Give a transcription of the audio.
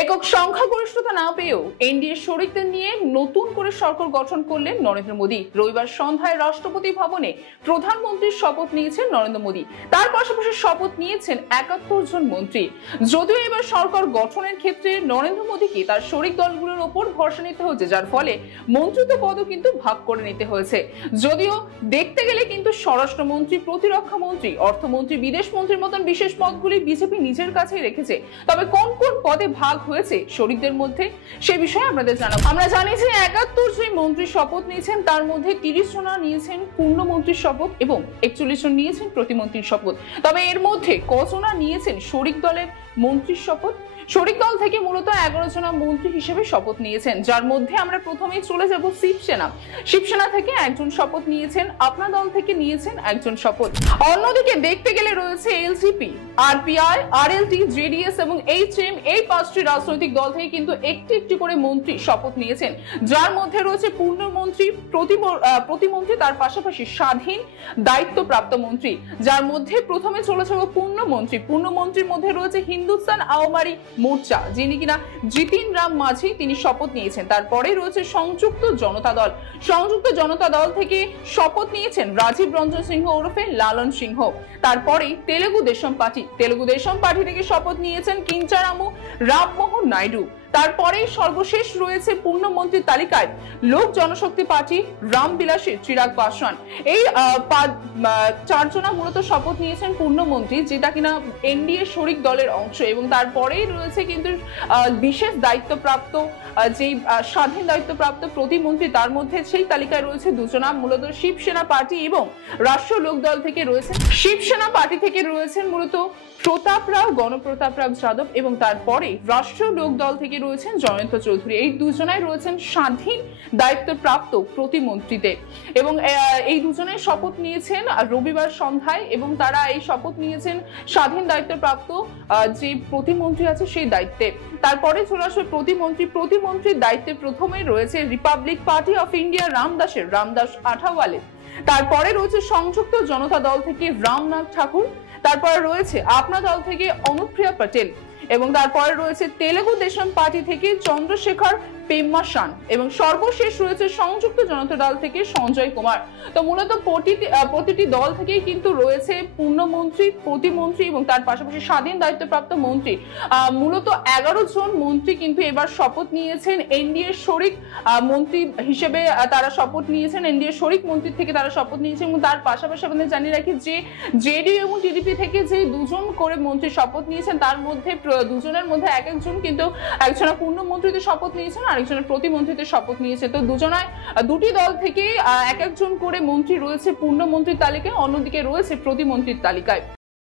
একক সংখ্যাগরিষ্ঠতা না পেয়েও এনডিএ শরিকদের নিয়ে নতুন করে সরকার গঠন করলেন নরেন্দ্র মোদী। রবিবার সন্ধ্যায় রাষ্ট্রপতি ভবনে প্রধানমন্ত্রীর শপথ নিয়েছেন নরেন্দ্র মোদী। তার পাশাপাশি শপথ নিয়েছেন ৭১ জন মন্ত্রী। যদিও এবার সরকার গঠনের ক্ষেত্রে নরেন্দ্র মোদীকে তার শরিক দলগুলোর ওপর ভরসা নিতে হয়েছে, যার ফলে মন্ত্রিত্ব পদও কিন্তু ভাগ করে নিতে হয়েছে। যদিও দেখতে গেলে কিন্তু স্বরাষ্ট্রমন্ত্রী, প্রতিরক্ষা মন্ত্রী, অর্থমন্ত্রী, বিদেশ মন্ত্রীর মতন বিশেষ পদগুলি বিজেপি নিজের কাছেই রেখেছে। তবে কোন কোন পদে ভাগ হয়েছে শরিকদের মধ্যে সে বিষয়ে আপনাদের জানাবো। আমরা জানি যে ৭১ জন মন্ত্রী শপথ নিয়েছেন, তার মধ্যে ৩০ জন নিয়েছেন পূর্ণমন্ত্রীর শপথ এবং ৪১ জন নিয়েছেন প্রতিমন্ত্রীর শপথ। তবে এর মধ্যে কজনা নিয়েছেন শরিক দলের মন্ত্রীর শপথ? শরিক দল থেকে মূলত ১১ জন মন্ত্রী হিসেবে শপথ নিয়েছেন, যার মধ্যে আমরা প্রথমেই চলে যাব শিবসেনা থেকে একজন শপথ নিয়েছেন, আপনা দল থেকে নিয়েছেন একজন শপথ। অন্যদিকে দেখতে গেলে রয়েছে এলজেপি, আরপিআই, আরএলডি, জেডিএস এবং এইচএম, এই ৫টি রাজনৈতিক দল থেকে কিন্তু একটি একটি করে মন্ত্রী শপথ নিয়েছেন, যার মধ্যে রয়েছে পূর্ণমন্ত্রী, প্রতিমন্ত্রী, তার পাশাপাশি স্বাধীন দায়িত্বপ্রাপ্ত মন্ত্রী, যার মধ্যে প্রথমে চলে যাব পূর্ণমন্ত্রীর মধ্যে রয়েছে হিন্দুস্তান আওয়ামী মোর্চা, যিনি কিনা জিতিন রাম মাঝি, তিনি শপথ নিয়েছেন। তারপরে রয়েছে সংযুক্ত জনতা দল থেকে শপথ নিয়েছেন রাজীব রঞ্জন সিংহ ওরফে লালন সিংহ। তারপরে তেলেগু দেশম পার্টি থেকে শপথ নিয়েছেন কিঞ্চারামু রামমোহন নাইডু। তারপরে সর্বশেষ রয়েছে পূর্ণমন্ত্রীর তালিকায় লোক জনশক্তি পার্টি, রামবিলাসের চিরাগ পাসওয়ান। এই ৪ মূলত শপথ নিয়েছেন পূর্ণমন্ত্রী, যেটা কিনা এনডিএ শরিক দলের অংশ। এবং তারপরেই রয়েছে কিন্তু বিশেষ দায়িত্বপ্রাপ্ত, যে স্বাধীন দায়িত্বপ্রাপ্ত প্রতিমন্ত্রী, তার মধ্যে সেই তালিকায় রয়েছে ২ জন, মূলত শিবসেনা পার্টি এবং রাষ্ট্রীয় লোক দল থেকে রয়েছেন। শিবসেনা পার্টি থেকে রয়েছেন মূলত গণপ্রতাপ রাও যাদব এবং তারপরে রাষ্ট্রীয় লোক দল থেকে রয়েছেন জয়ন্ত চৌধুরী। এই ২ জনাই রয়েছেন স্বাধীন দায়িত্বপ্রাপ্ত প্রতিমন্ত্রীতে এবং এই ২ জনের শপথ নিয়েছেন রবিবার সন্ধ্যায় এবং তারা এই শপথ নিয়েছেন স্বাধীন দায়িত্বপ্রাপ্ত যে প্রতিমন্ত্রী আছে সেই দায়িত্বে। তারপরে চলে আসবে প্রতিমন্ত্রীর দায়িত্বে প্রথমে রয়েছে republic party of India Ramdas Athawale. তারপরে রয়েছে সংযুক্ত জনতা দল থেকে রামনাথ ঠাকুর। তারপরে রয়েছে আপনা দল থেকে অনুপ্রিয়া পটেল এবং তারপরে রয়েছে তেলেগু দেশম পার্টি থেকে চন্দ্রশেখর পেম্মাসান এবং সর্বশেষ রয়েছে সংযুক্ত জনতা দল থেকে সঞ্জয় কুমার। তো মূলত প্রতিটি দল থেকেই কিন্তু রয়েছে পূর্ণমন্ত্রী, প্রতিমন্ত্রী এবং তার পাশাপাশি স্বাধীন দায়িত্বপ্রাপ্ত মন্ত্রী। মূলত ১১ জন মন্ত্রী কিন্তু এবার শপথ নিয়েছেন এনডিএ শরিক মন্ত্রী হিসেবে, তারা শপথ নিয়েছেন এনডিএ শরিক মন্ত্রী থেকে তারা শপথ নিয়েছেন। এবং তার পাশাপাশি আমাদের জানিয়ে রাখি যে জেডিইউ এবং টিডিপি থেকে যে ২ জন করে মন্ত্রী শপথ নিয়েছেন, তার মধ্যে ২ জনের মধ্যে একজন কিন্তু একজন পূর্ণমন্ত্রীতে শপথ নিয়েছেন, আরেকজনের প্রতিমন্ত্রীতে শপথ নিয়েছে। তো দুটি দল থেকে ১ জন করে মন্ত্রী রয়েছে পূর্ণমন্ত্রীর তালিকায়, অন্যদিকে রয়েছে প্রতিমন্ত্রীর তালিকায়।